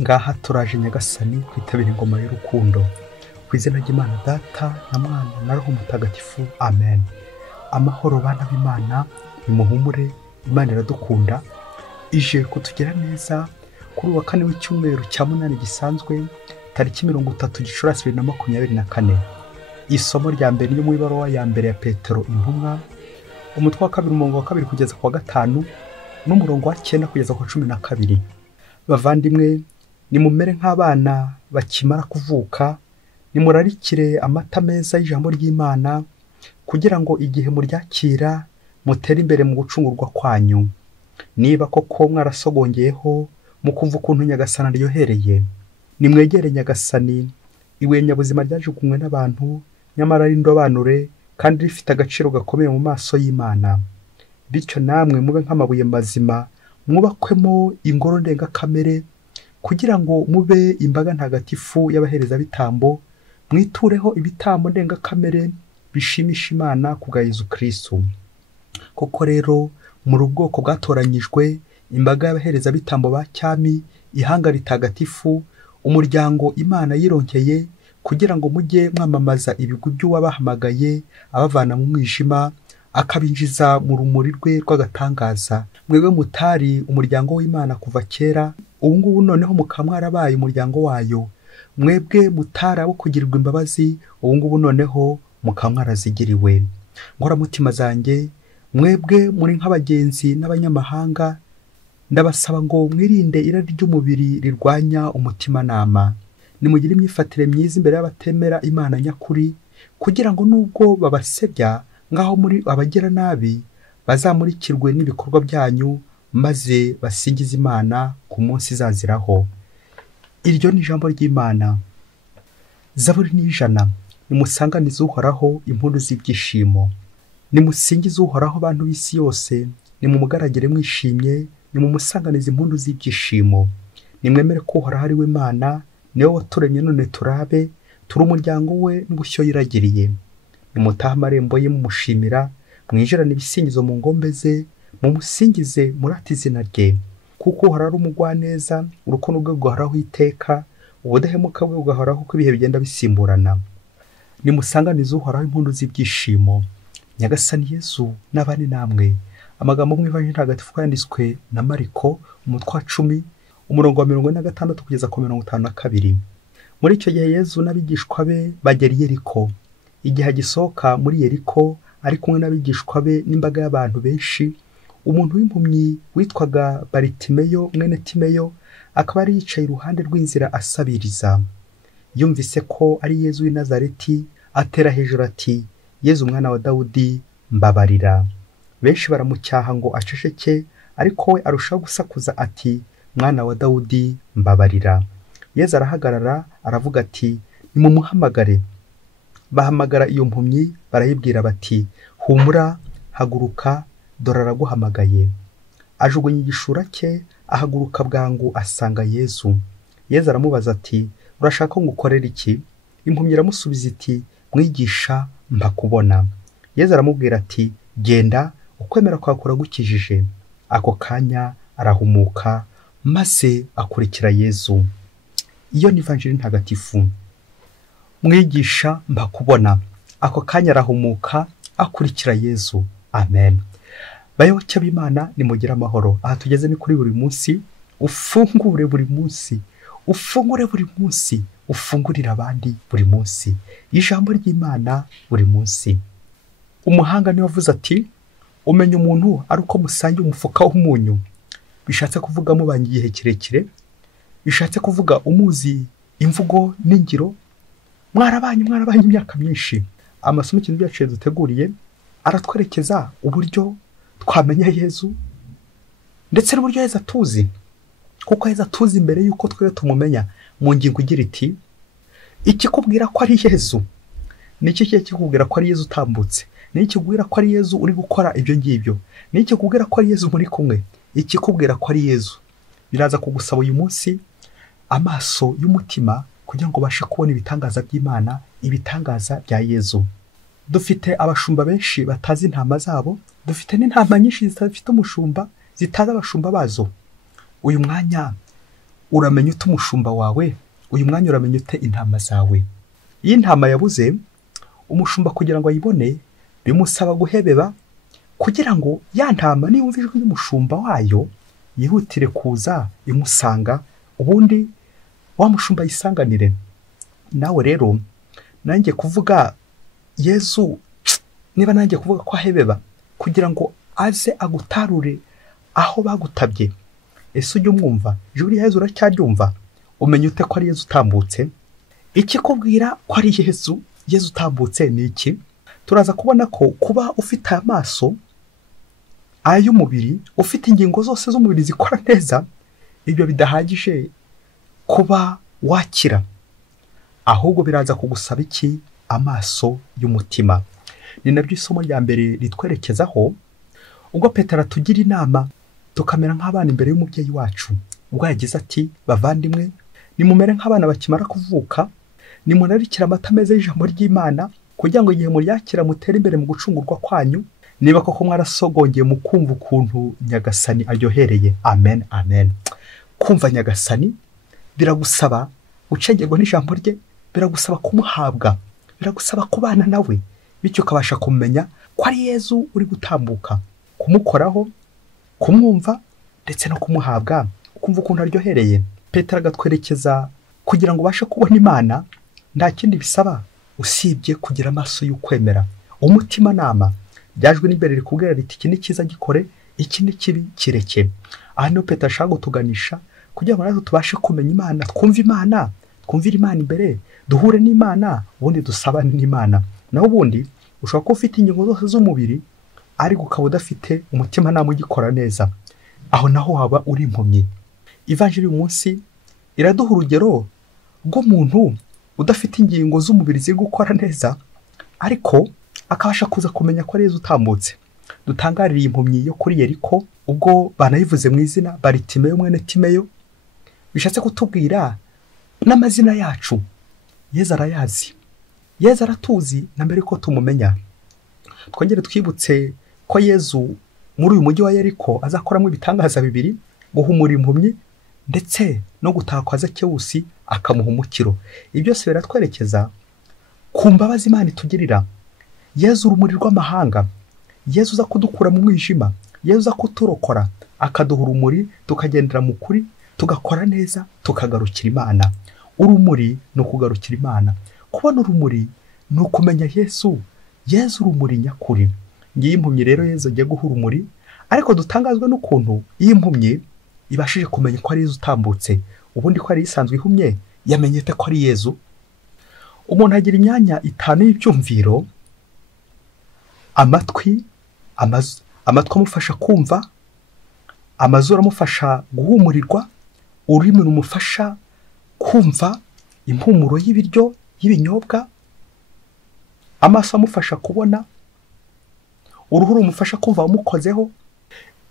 Ngaha turaje Nyagasani kwitabira ingoma y'urukundo. Ku izina ry'Imana Data na Mwana na Roho Mutagatifu. Amen. Amahoro bana b'Imana, nimuhumure, Imana iradukunda. Ije kutugira neza kuri wa kane w'icyumweru cya munani gisanzwe, tariki 30 Gicurasi 2024. Isomo rya mbere ryo mu ibaruwa ya mbere ya Petero intumwa, umutwe wa 2 umurongo wa 2 kugeza ku wa 5 n'umurongo wa 9 kugeza ku 12. Bavandimwe, nimumere nk'abana bakimara kuvuka, nimurarikire amata meza y'ijambo ry'Imana, kugira ngo igihe muryakira mutere imbere mu gucungurwa kwanyu. Niba koko mwarasogongeyeho mukumva ukuntu Nyagasani aryohereye, nimwegere Nyagasani, ibuye nyabuzima ryajugunywe n'abantu, nyamara ari indobanure kandi rifite agaciro gakomeye mu maso y'Imana. Bityo namwe mube nk'amabuye mazima, mwubakwemo ingoro ndengakamere, kugira ngo mube imbaga ntagatifu y'abaherezabitambo, mwitureho ibitambo ndengakamere bishimisha Imana kubwa Yezu Kristo. Koko rero muri ubwoko bwatoranyijwe, imbaga y'abaherezabitambo ba cyami, ihanga ritagatifu, umuryango Imana yironkeye, kugira ngo mujye mwamamaza ibigwi by'uwabahamagaye abavana mu mwijima akabinjiza mu rumuri rwe rw'agatangaza. Mwebwe mutari umuryango w'Imana kuva kera, ubu ngubu noneho mukaba mwarabaye umuryango wayo. Mwebwe mutari abo kugirirwa imbabazi, ubu ngubu noneho mukaba mwarazigiriwe. Nkoramutima zanjye, mwebwe muri nk'abagenzi n'abanyamahanga, ndabasaba ngo mwirinde irari ry'umubiri rirwanya umutimanama. Nimugire imyifatire myiza imbere y'abatemera Imana nyakuri, kugira ngo nubwo babasebya ngaho muri abagira nabi, bazamurikirwe n'ibikorwa byanyu, maze basingize Imana ku munsi izaziraho. Iryo ni ijambo ry'Imana. Zaburi ni 100. Nimusanganize Uhoraho impundu z'ibyishimo. Nimusingize Uhoraho bantu b'isi yose, nimumugaragire mwishimye, nimumusanganize impundu z'ibyishimo. Nimwemere ko Uhoraho ari we Mana, niwe waturemye none turabe, turi umuryango we n'ubushyo yiragiriye. Nimutahe amarembo ye mumushimira, mwinjirane ibisingizo mu ngombe ze, mumusingize murate izina rye. Kuko Uhoraho ari umugwaneza, urukundo rwe guhoraho iteka, ubudahemuka bwe bugahoraho uko ibihe bigenda bisimburana. Nimusanganize Uhoraho impundu z'ibyishimo. Nyagasani Yezu n'abane namwe. Amagambo mu Ivanjili ntagatifu yanditswe na Mariko, umutwe wa 10 umurongo wa 46 kugeza ku 52. Muri icyo gihe Yezu n'abigishwa be bagera i Yeriko. Igihe agisohoka muri Yeriko ari kumwe n'abigishwa be n'imbaga y'abantu benshi, umuntu w'impumyi witwaga Baritimeyo mwene Timeyo akaba ari yicaye iruhande rw'inzira asabiriza. Yumvise ko ari Yezu w'i Nazareti, atera hejuru ati, Yezu mwana wa Dawudi, mbabarira. Benshi baramucyaha ngo aceceke, ariko we arushaho gusakuza ati, mwana wa Dawudi, mbabarira. Yezu arahagarara aravuga ati, nimumuhamagare. Bahamagara iyo mpumyi, barayibwira bati, humura, haguruka, dore araguhamagaye. Ajugunya igishura cye, ahaguruka bwangu asanga Yezu. Yezu aramubaza ati, urashaka ko ngukorera iki? Impumyi iramusubiza iti, mwigisha, mbakubona. Yezu aramubwira ati, genda, ukwemera kwawe kuragukijije. Ako kanya arahumuka, maze akurikira Yezu. Iyo ni Ivanjili ntagatifu. Mwigisha, mbakubona. Ako kanya arahumuka, akurikira Yezu. Amen. Bayoboke b'Imana, nimugire amahoro. Aha tugeze ni kuri buri munsi. Ufungure buri munsi. Ufungure buri munsi. Ufungurira abandi buri munsi. Ijambo ry'Imana buri munsi. Umuhanga niwe wavuze ati, umenya umuntu ari uko musangiye umufuka w'umunyu. Bishatse kuvuga mubanye igihe kirekire, bishatse kuvuga umuzi imvugo n'ingiro, mwarabanye imyaka myinshi. Amasomo ikintu byacu duteguriye aratwerekeza uburyo twamenya Yezu, ndetse n'uburyo Yezu atuzi. Kuko Yezu atuzi imbere y'uko twebwe tumumenya. Mu ngingo igira iti, ikikubwira ko ari Yezu, niki kikubwira ko ari Yezu utambutse? Niki kikubwira ko ari Yezu uri gukora ibyo ngibyo? Niki kikubwira ko ari Yezu muri kumwe? Ikikubwira ko ari Yezu biraza kugusaba uyu munsi amaso y'umutima, kugira ngo bashe kubona ibitangaza by'Imana, ibitangaza bya Yezu. Dufite abashumba benshi batazi intama zabo, dufite n'intama nyinshi zitafite umushumba, zitazi abashumba bazo. Uyu mwanya uramenya ute umushumba wawe? Uyu mwanya uramenya ute intama zawe? Iyo intama yabuze, umushumba kugira ngo ayibone bimusaba guhebeba, kugira ngo ya ntama niyumva ijwi ry'umushumba wayo yihutire kuza imusanga, ubundi wa mushumba yisanganire. Nawe rero nanjye kuvuga Yesu, niba nanjye kuvuga ko ahebeba kugira ngo aze agutarure aho bagutabye, ese ujye umwumva? Ijwi rya Yesu uracyaryumva? Umenye ute ko ari Yesu utambutse? Ikikubwira ko ari Yesu utambutse ni iki? Turaza kubona ko kuba ufite amaso ay'umubiri, ufite ingingo zose z'umubiri zikora neza, ibyo bidahagije kuba wakira, ahubwo biraza kugusaba iki? Amaso y'umutima. Ni nabyo isomo rya mbere ritwerekezaho, ubwo Petero atugira inama tukamera nk'abana imbere y'umubyeyi wacu, ubwo yagize ati, bavandimwe, nimumere nk'abana bakimara kuvuka, nimunarikira amata meza y'ijambo ry'Imana, kugira ngo igihe muryakira mutere imbere mu gucungurwa kwanyu, niba koko mwarasogongeye mu kumva ukuntu Nyagasani aryohereye. Amen, amen. Kumva Nyagasani biragusaba gucengerwa n'ijambo rye, biragusaba kumuhabwa, biragusaba kubana nawe, bityo ukabasha kumenya ko ari Yesu uri gutambuka, kumukoraho, kumwumva ndetse no kumuhabwa, ukumva ukuntu aryohereye. Petero agatwerekeza kugira ngo ubashe kubona Imana, nta kindi bisaba usibye kugira amaso y'ukwemera. Umutima nama byajwe n'imbere rikubwira riti, iki ni cyiza gikore, iki ni kibi kireke. Aha niho Petero ashaka gutuganisha kugira ngo natwe tubashe kumenya Imana, twumve Imana, twumvire Imana imbere, duhure n'Imana, ubundi dusabane n'Imana. Naho ubundi ushobora kuba ufite ingingo zose z'umubiri ariko ukaba udafite umutima nama ugikora neza, aho naho waba uri impumyi. Ivanjiri uyu munsi iraduha urugero rw'umuntu udafite ingingo z'umubiri ziri gukora neza, ariko akabasha kuza kumenya ko ari Yesu utambutse. Dutangaririye impumyi yo kuri Yeriko, ubwo banayivuze mu izina Baritimeyo mwene Timeyo, bishatse kutubwira n'amazina yacu Yesu arayazi, Yesu aratuzi na mbere ko tumumenya. Twongere twibutse ko Yesu muri uyu mujyi wa Yeriko azakoramo ibitangaza bibiri, guhumura impumyi ndetse no gutaha kwa Zakewusi akamuha umukiro. Ibi byose biratwerekeza ku mbabazi Imana itugirira. Yesu urumuri rw'amahanga, Yesu uza kudukura mu mwijima, Yesu uza kuturokora akaduha urumuri, tukagendera mu kuri, tugakora neza, tukagarukira Imana. Urumuri ni ukugarukira Imana. Kubona urumuri ni ukumenya Yesu urumuri nyakuri. Ngiye impumyi rero Yesu agiye guha urumuri, ariko dutangazwa n'ukuntu iyi impumyi ibashije kumenya ko ari Yesu utambutse. Ubundi ko ari isanzwe ihumye, yamenye ko ari Yesu. Umuntu agira imyanya 5 y'ibyumviro: amatwi amufasha kumva, amazuru amufasha guhumurirwa, ururimi rumufasha kumva impumuro y'ibiryo y'ibinyobwa, amaso amufasha kubona, uruhu rumufasha kumva umukozeho.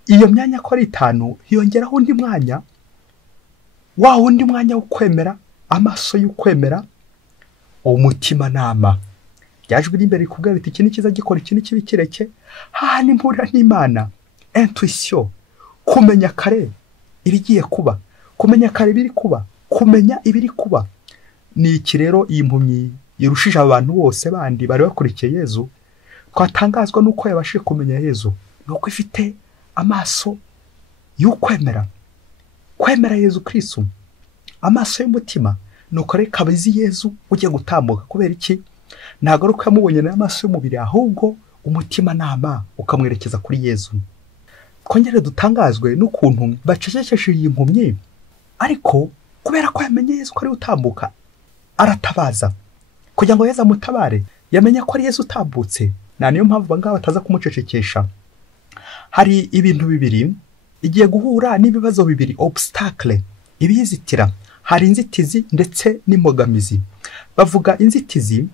Iyo myanya ko ari 5 hiyongeraho undi mwanya, undi mwanya wo kwemera, amaso y'ukwemera, umutima nama. Byajwe n'imbere rikubwira riti, iki ni cyiza gikora, iki ni kibi kireke. Ni impurira n'Imana, intuition, kumenya kare ibigiye kuba, kumenya kare ibiri kuba, kumenya ibiri kuba. Ni iki rero iyi mpumyi irushije abantu bose bandi bari bakurikiye Yesu. Twatangazwa nuko yabashije kumenya Yesu, nuko ifite amaso y'ukwemera, kwemera Yesu Kristo, amaso y'umutima. Nuko reka abazi Yesu ugiye gutambuka. Kubera iki? Ntabwo ari uko yamubonye n'amaso y'umubiri, ahubwo umutima nama ukamwerekeza kuri Yesu. Twongere dutangazwe n'ukuntu bacecekesheje iyi impumyi, ariko kubera ko yamenye Yesu ko ari utambuka, aratabaza kugira ngo Yesu amutabare. Yamenye ko ari Yesu utambutse, niyo mpamvu bangaba bataza kumucecekesha. Hari ibintu bibiri igiye guhura n'ibibazo bibiri, obstacle, ibiyizitira. Hari inzitizi ndetse n'imbogamizi. Bavuga inzitizi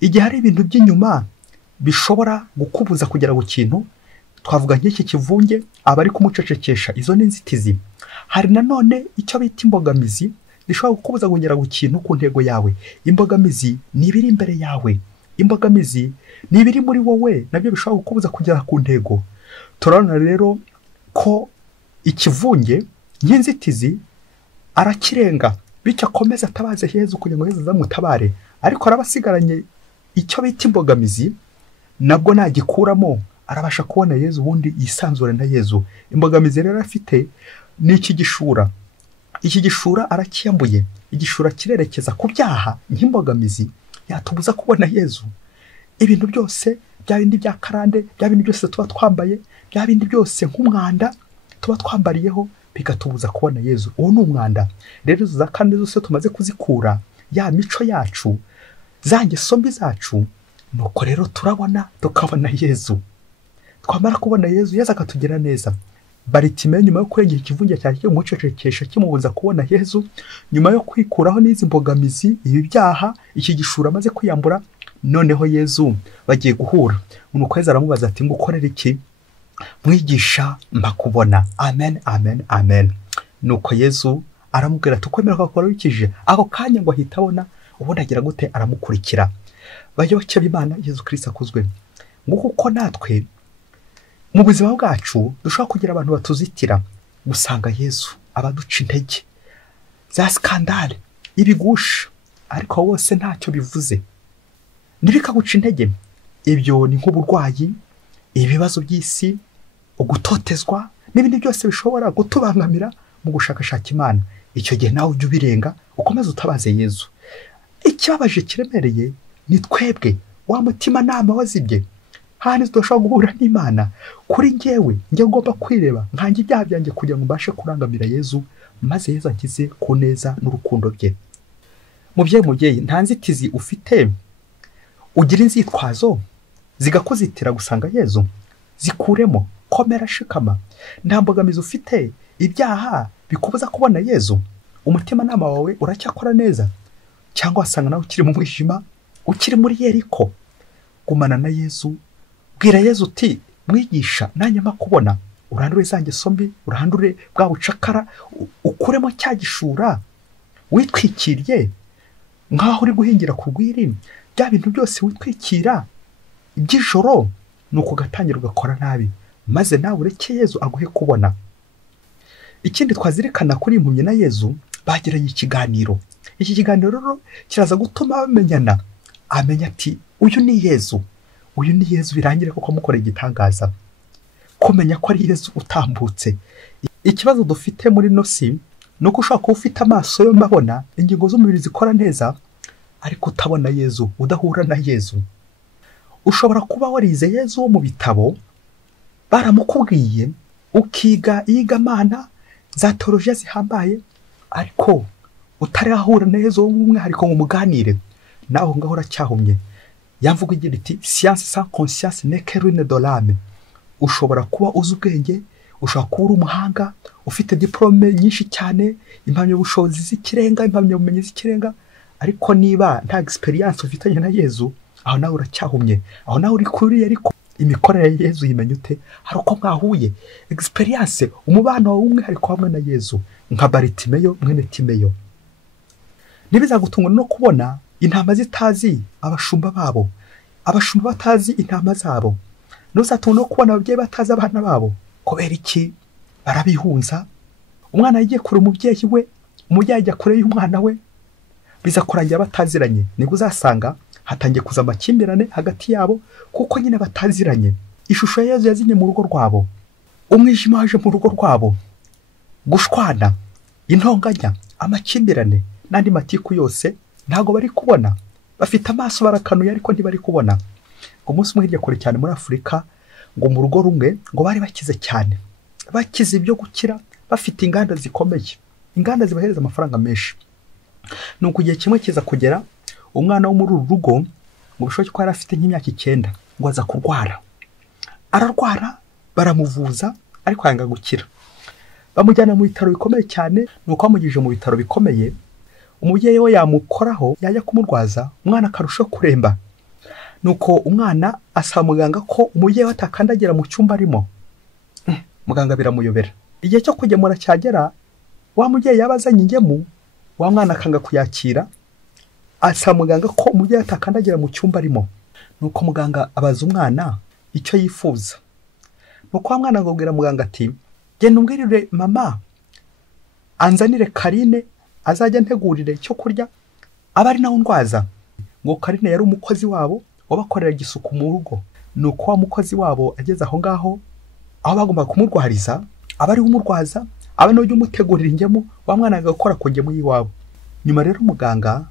igihe hari ibintu by'inyuma bishobora gukubuza kugera ku kintu, twavuga nk'iki kivunge, abari kumucecekesha, izo ni inzitizi. Hari nanone icyo bita imbogamizi, bishobora kukubuza kugera ku kintu, ku ntego yawe. Imbogamizi ni ibiri imbere yawe, imbogamizi ni ibiri muri wowe, nabyo bishobora kukubuza kugera ku ntego. Turabona rero ko ikivunge nk'inzitizi arakirenga, bityo akomeza atabaze Yezu kugira ngo Yezu azamutabare, ariko araba asigaranye icyo bita imbogamizi, nabwo nagikuramo arabasha kubona Yezu, ubundi yisanzure na Yezu. Imbogamizi rero afite ni iki gishura. Iki gishura arakiyambuye, igishura kirerekeza ku byaha nk'imbogamizi yatubuza kubona Yezu. Ibintu byose, bya bindi bya karande, bya bindi byose tuba twambaye, bya bindi byose nk'umwanda tuba twambariyeho, bigatubuza kubona Yezu. Uwo ni umwanda. Rero izo za karande zose tumaze kuzikura, ya mico yacu, za ngeso mbi zacu, nuko rero turabona tukabona Yezu. Twamara kubona Yezu, Yezu akatugira neza. Baritimeyo nyuma yo kurengera ikivunge cyane cyo mucecekesha kimubuza kubona Yezu, nyuma yo kwikuraho n'izi mbogamizi, ibi byaha, iki gishura amaze kwiyambura, noneho Yezu bagiye guhura. Nuko Yezu aramubaza ati ngukorera iki? Mwigisha mbakubona. Amen, amen, amen. Nuko Yezu aramubwira ati ukwemera kwakora wikije. Ako kanya ngo ahita abona, ubundi agira gute? Aramukurikira. Bayoboke b'Imana, Yezu Kristo akuzwe. Nguko uko natwe mu buzima bwacu dushobora kugira abantu batuzitira, gusanga Yezu abaduca intege, za skandale, ibigusha, ariko wose ntacyo bivuze. Ntibikaguca intege. Ibyo ni nk'uburwayi, ibibazo by'isi, ugutotezwa, n'ibindi byose bishobora gutubangamira mu gushakashaka Imana. Icyo gihe nawe ujye ubirenga, ukomeze utabaze Yezu. Ikibabaje kiremereye ni twebwe, wa mutima nama wazibye. Hano tudashobora guhura n'Imana. Kuri njyewe ngomba kwireba nkanjye ibyaha byanjye kugira ngo mbashe kurangamira Yezu, maze Yezu ankize ku neza n'urukundo bye. Mubyeyi, nta nzitizi ufite ugira inzitwazo zigakuzitira gusanga Yezu, zikuremo, komera shikama. Nta mbogamizi ufite, ibyaha bikubuza kubona Yezu, umutima nama wawe uracyakora neza, cyangwa wasanga nawe ukiri mu mwijima, ukiri muri Yeriko. Gumana na Yezu, bwira Yezu uti mwigisha nanjye makubona, urandure za ngeso mbi, urandure bwa bucakara, ukuremo cya gishura witwikiriye nkaho uri guhingira ku rwiri, bya bintu byose witwikira iby'ijoro, nuko ugatangira ugakora nabi, maze nawe ureke Yezu aguhe kubona. Ikindi twazirikana kuri impumyi na Yezu, bagiranye ikiganiro. Iki kiganiro rero kiraza gutuma bamenyana, amenya ati uyu ni Yezu, uyu ni Yezu, birangire kuko mukoreye igitangaza. Kumenya ko ari Yezu utambutse. Ikibazo dufite muri nosi nuko ushaka kuba ufite amaso yo mbabona, ingingo z'umubiri zikora neza, ariko utabona Yezu, udahura na Yezu. Ushobora kuba warize Yezu wo mu bitabo, baramukubwiye, ukiga iyigamana za teolojiya zihambaye, ariko utarahura na Yezu w'umwihariko ngo muganire, naho ngaho uracyahumye. Yamvuga igira iti science sans conscience n'est que ruine de l'âme. Ushobora kuba uzi ubwenge, ushobora kuba uri umuhanga, ufite diplome nyinshi cyane, impamyabushobozi z'ikirenga, impamyabumenyi z'ikirenga, ariko niba nta experience ufitanye na Yezu, aho nawe uracyahumye, aho nawe uri kuri ariko imikorere ya Yezu yimenya ute? Hari uko mwahuye experience, umubano wawe umwihariko hamwe na Yezu, nka Baritimeyo mwene Timeyo. Ntibizagutungura no kubona intama zitazi abashumba babo, abashumba batazi intama zabo. Ntuzatungura no kubona ababyeyi batazi abana babo. Kubera iki? Barabihunza. Umwana yagiye kure umubyeyi we, umubyeyi ajya kure y'umwana we, biza kurangira bataziranye. Nibwo uzasanga hatangiye kuza amakimbirane hagati yabo, kuko nyine bataziranye. Ishusho ya Yezu yazinye mu rugo rwabo, umwijima waje mu rugo rwabo, gushwana, intonganya, amakimbirane n'andi matiku yose ntago bari kubona. Bafite amaso barakanuye ariko ntibari kubona. Ngo umunsi umwe hirya kure cyane muri Afurika, ngo mu rugo rumwe ngo bari bakize cyane, bakize ibyo gukira, bafite inganda zikomeye, inganda zibahereza amafaranga menshi. Nuko igihe kimwe kiza kugera, umwana wo muri uru rugo ngo bishoboke ko yari afite nk'imyaka 9, ngo aza kurwara. Ararwara, baramuvuza ariko yanga gukira. Bamujyana mu bitaro bikomeye cyane. Nuko amugije mu bitaro bikomeye, umubyeyi we yamukoraho, yajya kumurwaza, umwana akarusha kuremba. Nuko umwana asaba muganga ko umubyeyi we atakandagira mu cyumba arimo. Muganga biramuyobera. Igihe cyo kugemura cyagera, wa mubyeyi yabazanye ingemu, wa mwana akanga kuyakira, asaba muganga ko umubyeyi atakandagira mu cyumba arimo. Nuko muganga abaza umwana icyo yifuza. Nuko wa mwana agobwira muganga ati genda umbwirire mama anzanire Karine azajya ntegurire icyo kurya, aba ari nawe ndwaza. Ngo Karine yari umukozi wabo wabakorera isuku mu rugo. Nuko wa mukozi wabo ageze aho ngaho aho bagomba kumurwariza, aba ari umurwaza, aba no umutegurira ingemu wa mwana agakora ku ngemu y'iwabo. Nyuma rero umuganga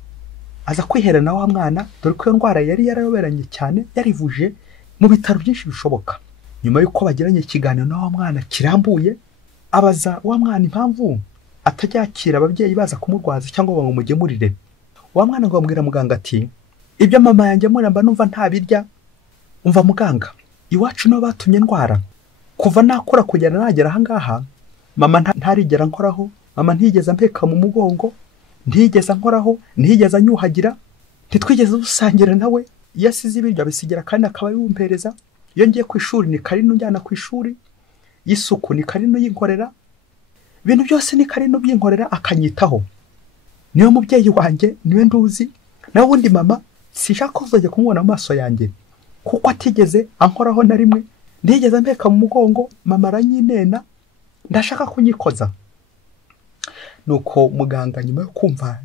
aza kwiherana wa mwana, dore ko iyo ndwara yari yarayoberanye cyane, yarivuje mu bitaro byinshi bishoboka. Nyuma yuko bagiranye ikiganiro na wa mwana kirambuye, abaza wa mwana impamvu atajyakira ababyeyi baza kumurwaza cyangwa ngo bamugemurire. Wa mwana ngo bamubwira muganga ati, ibyo mama yanjye muramba numva ntabirya. Umva muganga, iwacu no batumye ndwara. Kuva nakora kugera nagera aha ngaha, mama ntarigera nkoraho, mama ntigeze mpeka mu mugongo, ntigeze nkoraho, ntigeze anyuhagira, ntitwigeze dusangira nawe. Yasize ibiryo abisigira kandi akaba yumpereza. Iyo ngiye ku ishuri ni Karine unjyana ku ishuri, y'isuku ni Karine yinkorera, ibintu byose ni Karine byinkorera akanyitaho. Niyo mubyeyi wanjye, niwe nduzi. Nawe ubundi mama sinshaka kuzajya kumubona amaso yanjye, kuko atigeze ankoraho na rimwe, ntigeze mpeka mu mugongo, mama aranyinena, ndashaka kunyikoza. Nuko muganga nyuma yo kumva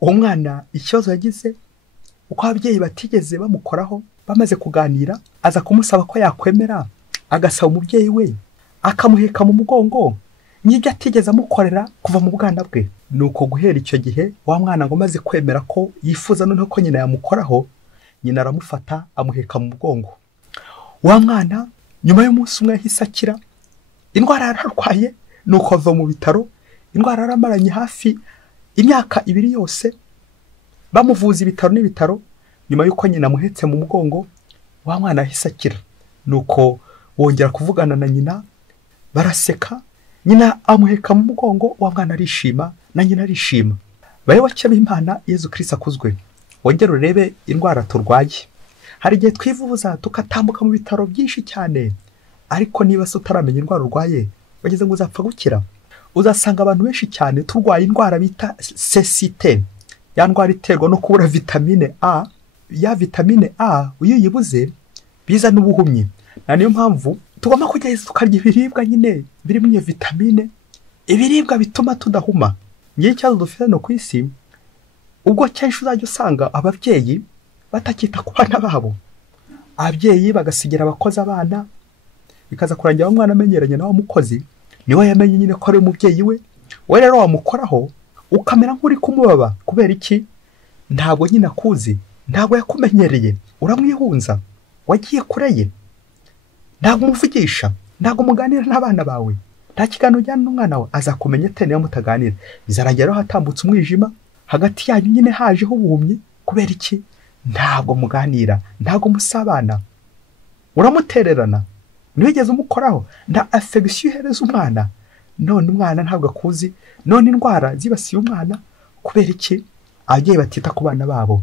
uwo mwana ikibazo yagize, uko ababyeyi batigeze bamukoraho, bamaze kuganira, aza kumusaba ko yakwemera agasaba umubyeyi we akamuheka mu mugongo n'ibyo atigeze amukorera kuva mu bwana bwe. Nuko guhera icyo gihe wa mwana ngo maze kwemera ko yifuza noneho ko nyina yamukoraho, nyina aramufata amuheka mu mugongo. Wa mwana nyuma y'umunsi umwe yahise akira, indwara yararwaye, nuko ava mu bitaro. Indwara yaramaranye hafi imyaka 2 yose bamuvuza ibitaro n'ibitaro. Nyuma yuko nyina amuhetse mu mugongo, wa mwana yahise akira. Nuko wongera kuvugana na nyina, baraseka, nyina amuheka mu mugongo, wa mwana arishima na nyina arishima. Bayoboke b'Imana, Yezu Kristo akuzwe. Wongera urebe indwara turwaye. Hari igihe twivuza tukatambuka mu bitaro byinshi cyane, ariko niba se utaramenya indwara urwaye, bageze ngo uzapfa gukira. Uzasanga abantu benshi cyane turwaye indwara bita cecite, ya ndwara iterwa no kubura vitamine A. Ya vitamine A uyu yibuze biza n'ubuhumyi. Na niyo mpamvu tugomba kugeza tukarya ibiribwa nyine birimo iyo vitamine, ibiribwa bituma tudahuma. Ngiye cyazo dufite no kwisi, ubwo cyensho uzajya usanga ababyeyi batakita ku bana babo, ababyeyi bagasigira abakozi abana, bikaza kurangira umwana amenyeranye nawe umukozi, niwe yamenye nyine ko ari umubyeyi we. We rero wamukoraho ukamera nk'uri kumubaba. Kubera iki? Ntabwo nyine akuzi, ntabwo yakumenyereye, uramwihunza, wagiye kure ye, ntabwo umuvugisha, ntabwo muganira n'abana bawe, nta kiganiro ujyana n'umwana we. Azakumenya ate niyo mutaganira? Bizarangira hatambutse umwijima, hagati yanyu nyine hajeho ubuhumyi. Kubera iki? Ntabwo muganira, ntabwo musabana, uramutererana, ntiwigeze umukoraho, nta affection uhereza umwana. None umwana ntabwo akuzi, none indwara zibasiye umwana. Kubera iki? Ababyeyi batita ku bana babo.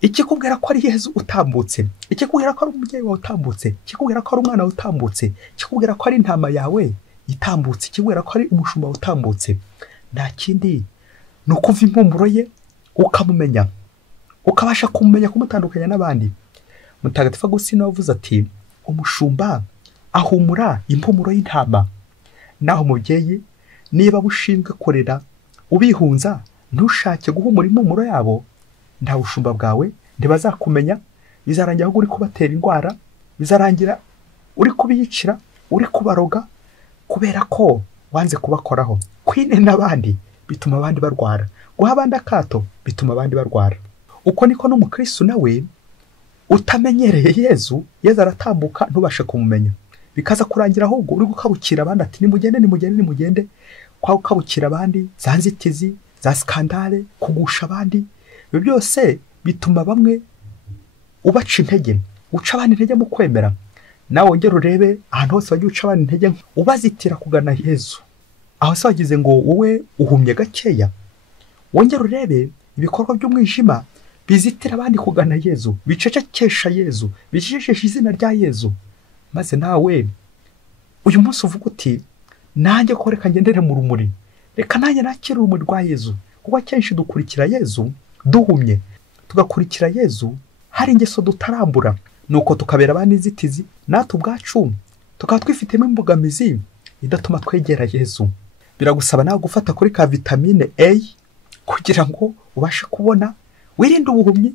Ikikubwira ko ari Yezu utambutse, ikikubwira ko ari umubyeyi wawe utambutse, ikikubwira ko ari umwana utambutse, ikikubwira ko ari intama yawe itambutse, ikikubwira ko ari umushumba utambutse, nta kindi ni ukuva impumuro ye ukamumenya, ukabasha kumumenya, kumutandukanya n'abandi. Mutagatifu Agustina wavuze ati, umushumba ahumura impumuro y'intama. Naho umubyeyi niba bushinzwe korera ubihunza, ntushake guhumura impumuro yabo, nta bushumba bwawe ntibazakumenya. Bizarangira uri kubatera indwara, bizarangira uri kubiyicira, uri kubaroga, kubera ko wanze kubakoraho. Kwine n'abandi bituma abandi barwara, guha abandi akato bituma abandi barwara. Uko niko n'umukristo nawe utamenyereye Yezu, Yezu aratambuka ntubashe kumumenya, bikaza kurangira ahubwo uri gukabukira abandi ati nimugende, kwa gukabukira abandi, za nzitizi, za skandale, kugusha abandi. Ibyo byose bituma bamwe ubaca intege, uca abandi intege mu kwemera. Nawe wongera urebe ahantu hose wagiye uca abandi intege ubazitira kugana Yezu, aho se wagize ngo wowe uhumye gakeya. Wongera urebe ibikorwa by'umwijima bizitira abandi kugana Yezu, bicecekesha Yezu, bicecekesha izina rya Yezu. Maze nawe uyu munsi uvuga uti, nanjye ko reka ngendere mu rumuri, reka nanjye nakire urumuri rwa Yezu. Kuko akenshi dukurikira Yezu duhumye, tugakurikira Yezu hari ingeso dutarambura, nuko tukabera abandi inzitizi, natwe ubwacu tukaba twifitemo imbogamizi idatuma twegera Yezu. biragusaba nawe gufata kuri ka vitamine A kugira ngo ubashe kubona, wirinde ubuhumyi,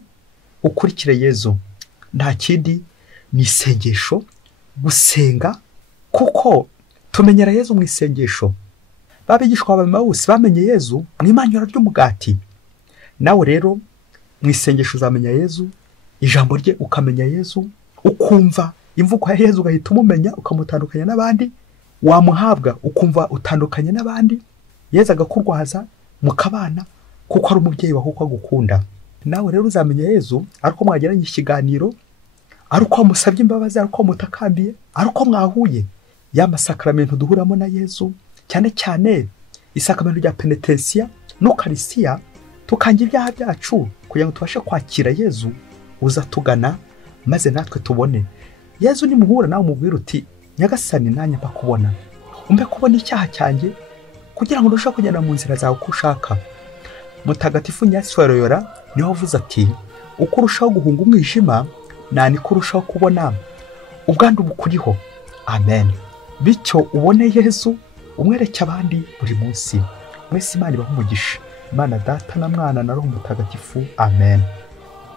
ukurikire Yezu. Nta kindi ni isengesho, gusenga, kuko tumenyera Yezu mu isengesho. Babigishwa b'Emawusi bamenye Yezu mu imanyura ry'umugati. Nawe rero mu isengesho uzamenya Yezu, ijambo rye ukamenya Yezu, ukumva imvugo ya Yezu ugahita umumenya, ukamutandukanya n'abandi, wamuhabwa ukumva utandukanye n'abandi, Yezu agakurwaza mukabana kuko ari umubyeyi wawe uko agukunda. Nawe rero uzamenya Yezu ari uko mwagiranye ikiganiro, ari uko wamusabye imbabazi, ari uko mutakambiye, ari uko mwahuye. Ya masakaramentu duhuramo na Yezu, cyane cyane isakamento rya penetensiya n'ukarisiya, tukangira ibyaha byacu kugira ngo tubashe kwakira Yezu uza tugana, maze natwe tubone. Yezu nimuhura nawe umubwire uti Nyagasani nanjye mbakubona, umbe kubona icyaha cyanjye kugira ngo ndusheho kugenda mu nzira zawe uko ushaka. Mutagatifu Ignasi wa Loyola niwe wavuze ati uko urushaho guhunga umwijima niko urushaho kubona ubwandu bukuriho. Amen. Bityo ubone Yezu, umwereke abandi buri munsi. Mwese Imana ibahe umugisha. Imana Data na Mwana na Roho Mutagatifu. Amen.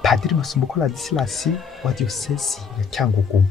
Padiri Masumbuko Ladislas wa Diyosezi ya Cyangugu.